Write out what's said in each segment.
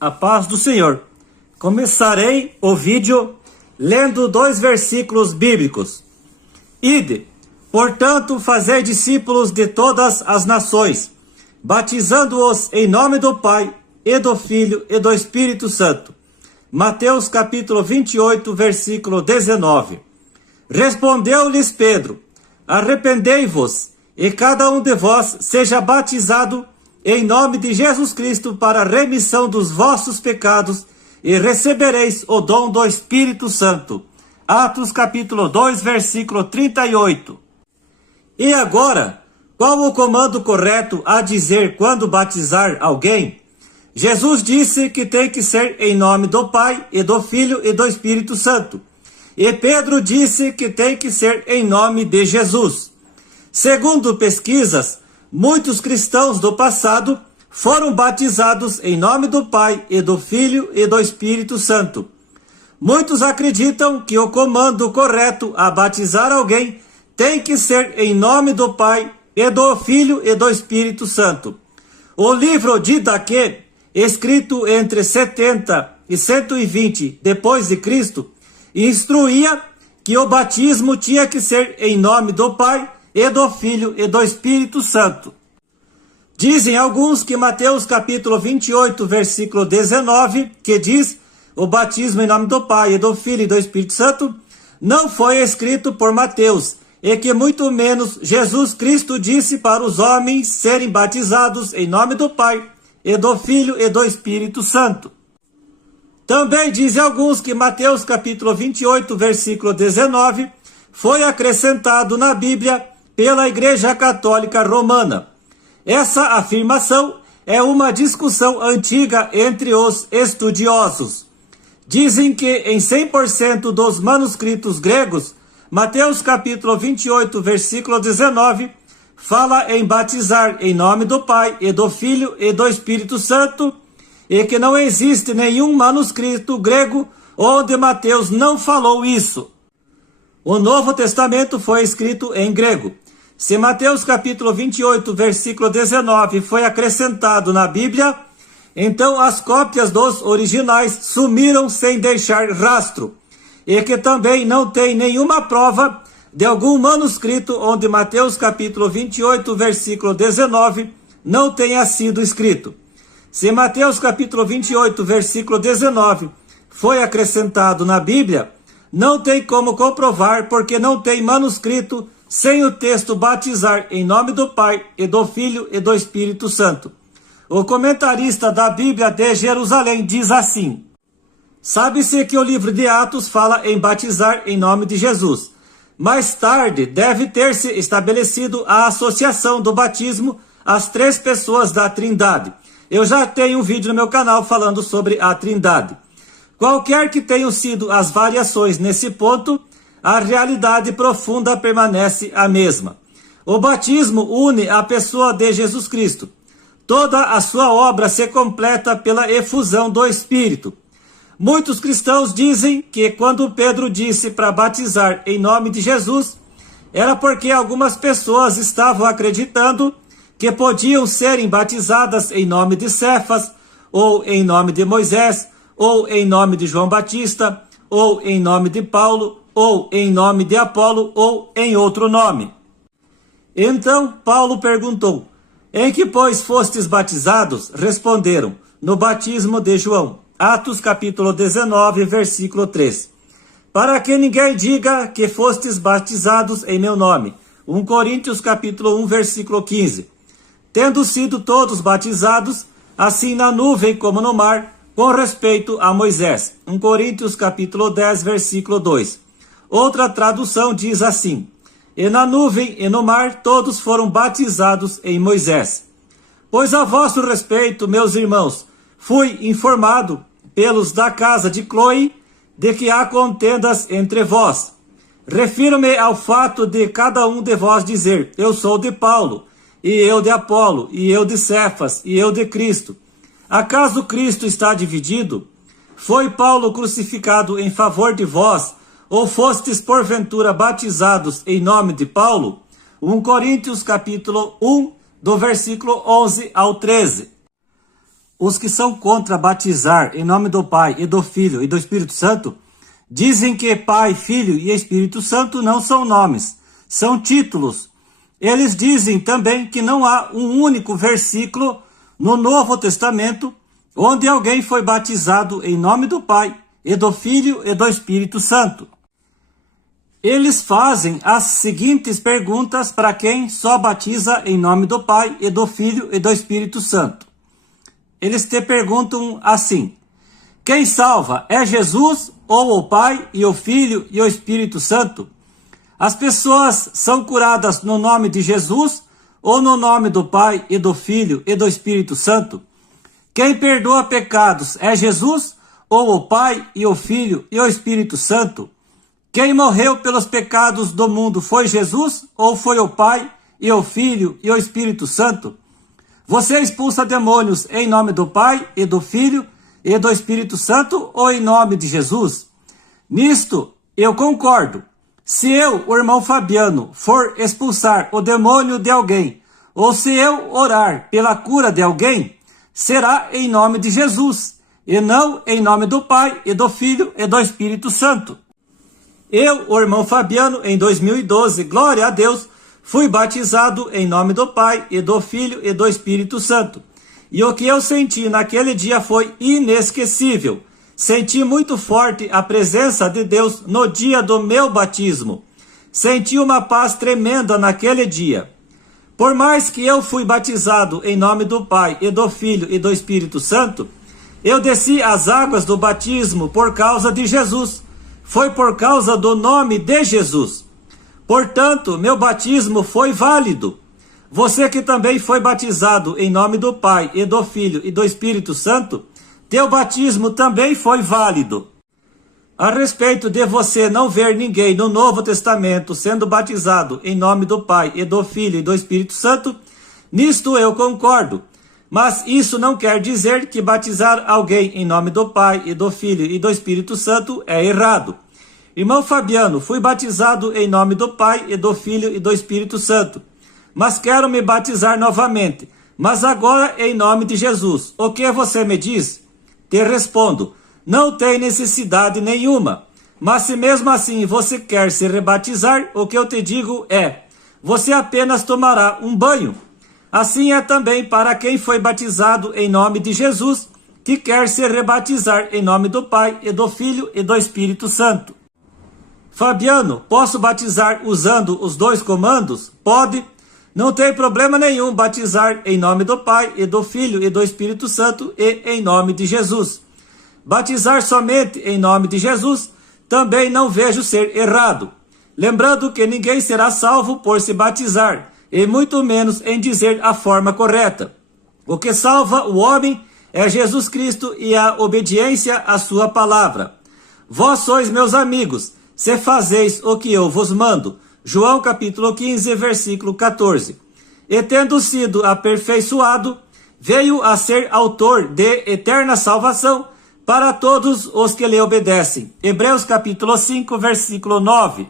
A paz do Senhor. Começarei o vídeo lendo 2 versículos bíblicos. Ide, portanto, fazei discípulos de todas as nações, batizando-os em nome do Pai, e do Filho, e do Espírito Santo. Mateus capítulo 28, versículo 19. Respondeu-lhes Pedro: arrependei-vos, e cada um de vós seja batizado em nome de Jesus Cristo para a remissão dos vossos pecados, e recebereis o dom do Espírito Santo. Atos capítulo 2, versículo 38. E agora, qual o comando correto a dizer quando batizar alguém? Jesus disse que tem que ser em nome do Pai, e do Filho, e do Espírito Santo. E Pedro disse que tem que ser em nome de Jesus. Segundo pesquisas, muitos cristãos do passado foram batizados em nome do Pai, e do Filho, e do Espírito Santo. Muitos acreditam que o comando correto a batizar alguém tem que ser em nome do Pai, e do Filho, e do Espírito Santo. O livro de Daquê, escrito entre 70 e 120 depois de Cristo, instruía que o batismo tinha que ser em nome do Pai, e do Filho, e do Espírito Santo. Dizem alguns que Mateus capítulo 28, versículo 19, que diz o batismo em nome do Pai, e do Filho, e do Espírito Santo, não foi escrito por Mateus, e que muito menos Jesus Cristo disse para os homens serem batizados em nome do Pai, e do Filho, e do Espírito Santo. Também dizem alguns que Mateus capítulo 28, versículo 19, foi acrescentado na Bíblia pela Igreja Católica Romana. Essa afirmação é uma discussão antiga entre os estudiosos. Dizem que em 100% dos manuscritos gregos, Mateus capítulo 28, versículo 19, fala em batizar em nome do Pai, e do Filho, e do Espírito Santo, e que não existe nenhum manuscrito grego onde Mateus não falou isso. O Novo Testamento foi escrito em grego. Se Mateus capítulo 28, versículo 19 foi acrescentado na Bíblia, então as cópias dos originais sumiram sem deixar rastro, e que também não tem nenhuma prova de algum manuscrito onde Mateus capítulo 28, versículo 19 não tenha sido escrito. Se Mateus capítulo 28, versículo 19 foi acrescentado na Bíblia, não tem como comprovar, porque não tem manuscrito sem o texto batizar em nome do Pai, e do Filho, e do Espírito Santo. O comentarista da Bíblia de Jerusalém diz assim: sabe-se que o livro de Atos fala em batizar em nome de Jesus. Mais tarde deve ter-se estabelecido a associação do batismo às 3 pessoas da Trindade. Eu já tenho um vídeo no meu canal falando sobre a Trindade. Qualquer que tenham sido as variações nesse ponto, a realidade profunda permanece a mesma. O batismo une a pessoa de Jesus Cristo. Toda a sua obra se completa pela efusão do Espírito. Muitos cristãos dizem que quando Pedro disse para batizar em nome de Jesus, era porque algumas pessoas estavam acreditando que podiam serem batizadas em nome de Cefas, ou em nome de Moisés, ou em nome de João Batista, ou em nome de Paulo, ou em nome de Apolo, ou em outro nome. Então Paulo perguntou: em que, pois, fostes batizados? Responderam: no batismo de João. Atos capítulo 19, versículo 3. Para que ninguém diga que fostes batizados em meu nome. 1 Coríntios capítulo 1, versículo 15. Tendo sido todos batizados, assim na nuvem como no mar, com respeito a Moisés. 1 Coríntios capítulo 10, versículo 2. Outra tradução diz assim: e na nuvem e no mar todos foram batizados em Moisés. Pois a vosso respeito, meus irmãos, fui informado pelos da casa de Cloe de que há contendas entre vós. Refiro-me ao fato de cada um de vós dizer: eu sou de Paulo, e eu de Apolo, e eu de Cefas, e eu de Cristo. Acaso Cristo está dividido? Foi Paulo crucificado em favor de vós, ou fostes porventura batizados em nome de Paulo? 1 Coríntios capítulo 1, do versículo 11 ao 13. Os que são contra batizar em nome do Pai e do Filho e do Espírito Santo dizem que Pai, Filho e Espírito Santo não são nomes, são títulos. Eles dizem também que não há um único versículo no Novo Testamento onde alguém foi batizado em nome do Pai e do Filho e do Espírito Santo. Eles fazem as seguintes perguntas para quem só batiza em nome do Pai e do Filho e do Espírito Santo. Eles te perguntam assim: quem salva é Jesus ou o Pai e o Filho e o Espírito Santo? As pessoas são curadas no nome de Jesus ou no nome do Pai e do Filho e do Espírito Santo? Quem perdoa pecados é Jesus ou o Pai e o Filho e o Espírito Santo? Quem morreu pelos pecados do mundo foi Jesus ou foi o Pai e o Filho e o Espírito Santo? Você expulsa demônios em nome do Pai e do Filho e do Espírito Santo ou em nome de Jesus? Nisto eu concordo. Se eu, o irmão Fabiano, for expulsar o demônio de alguém, ou se eu orar pela cura de alguém, será em nome de Jesus, e não em nome do Pai e do Filho e do Espírito Santo. Eu, o irmão Fabiano, em 2012, glória a Deus, fui batizado em nome do Pai e do Filho e do Espírito Santo. E o que eu senti naquele dia foi inesquecível. Senti muito forte a presença de Deus no dia do meu batismo. Senti uma paz tremenda naquele dia. Por mais que eu fui batizado em nome do Pai e do Filho e do Espírito Santo, eu desci as águas do batismo por causa de Jesus. Foi por causa do nome de Jesus. Portanto, meu batismo foi válido. Você que também foi batizado em nome do Pai e do Filho e do Espírito Santo, teu batismo também foi válido. A respeito de você não ver ninguém no Novo Testamento sendo batizado em nome do Pai e do Filho e do Espírito Santo, nisto eu concordo. Mas isso não quer dizer que batizar alguém em nome do Pai e do Filho e do Espírito Santo é errado. Irmão Fabiano, fui batizado em nome do Pai e do Filho e do Espírito Santo. Mas quero me batizar novamente, mas agora em nome de Jesus. O que você me diz? Te respondo, não tem necessidade nenhuma. Mas se mesmo assim você quer se rebatizar, o que eu te digo é, você apenas tomará um banho. Assim é também para quem foi batizado em nome de Jesus, que quer se rebatizar em nome do Pai e do Filho e do Espírito Santo. Fabiano, posso batizar usando os dois comandos? Pode. Não tem problema nenhum batizar em nome do Pai e do Filho e do Espírito Santo e em nome de Jesus. Batizar somente em nome de Jesus também não vejo ser errado. Lembrando que ninguém será salvo por se batizar, e muito menos em dizer a forma correta. O que salva o homem é Jesus Cristo e a obediência à sua palavra. Vós sois meus amigos, se fazeis o que eu vos mando. João capítulo 15, versículo 14. E tendo sido aperfeiçoado, veio a ser autor de eterna salvação para todos os que lhe obedecem. Hebreus capítulo 5, versículo 9.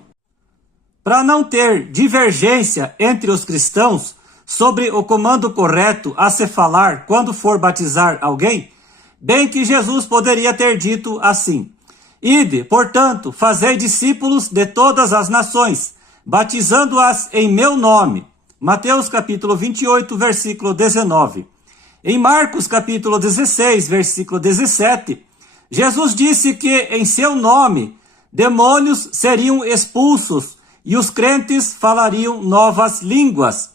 Para não ter divergência entre os cristãos sobre o comando correto a se falar quando for batizar alguém, bem que Jesus poderia ter dito assim: Ide, portanto, fazei discípulos de todas as nações, batizando-as em meu nome. Mateus capítulo 28, versículo 19. Em Marcos capítulo 16, versículo 17, Jesus disse que em seu nome demônios seriam expulsos e os crentes falariam novas línguas.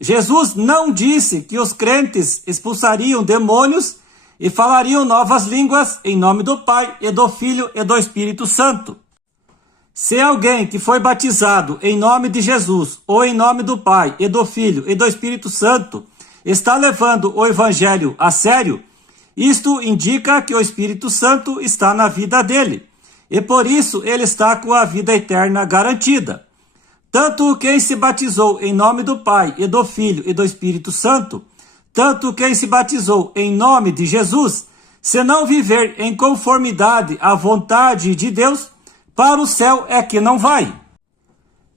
Jesus não disse que os crentes expulsariam demônios e falariam novas línguas em nome do Pai e do Filho e do Espírito Santo. Se alguém que foi batizado em nome de Jesus ou em nome do Pai e do Filho e do Espírito Santo está levando o Evangelho a sério, isto indica que o Espírito Santo está na vida dele, e por isso ele está com a vida eterna garantida. Tanto quem se batizou em nome do Pai e do Filho e do Espírito Santo, tanto quem se batizou em nome de Jesus, se não viver em conformidade à vontade de Deus, para o céu é que não vai.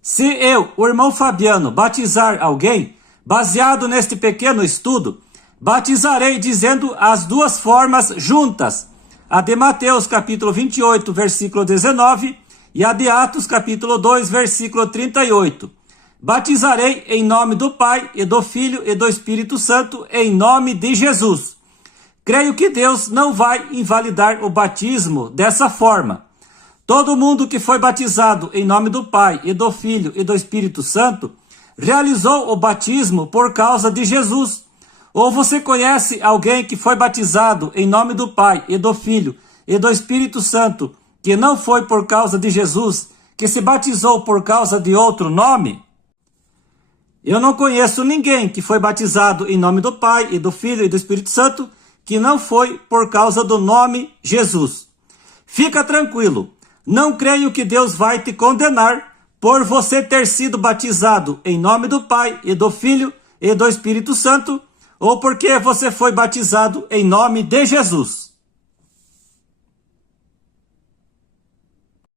Se eu, o irmão Fabiano, batizar alguém, baseado neste pequeno estudo, Batizarei dizendo as duas formas juntas, a de Mateus capítulo 28, versículo 19, e a de Atos capítulo 2, versículo 38. Batizarei em nome do Pai, e do Filho, e do Espírito Santo, em nome de Jesus. Creio que Deus não vai invalidar o batismo dessa forma. Todo mundo que foi batizado em nome do Pai, e do Filho, e do Espírito Santo, realizou o batismo por causa de Jesus. Ou você conhece alguém que foi batizado em nome do Pai, e do Filho, e do Espírito Santo, que não foi por causa de Jesus, que se batizou por causa de outro nome? Eu não conheço ninguém que foi batizado em nome do Pai, e do Filho, e do Espírito Santo, que não foi por causa do nome Jesus. Fica tranquilo, não creio que Deus vai te condenar por você ter sido batizado em nome do Pai, e do Filho, e do Espírito Santo, ou porque você foi batizado em nome de Jesus.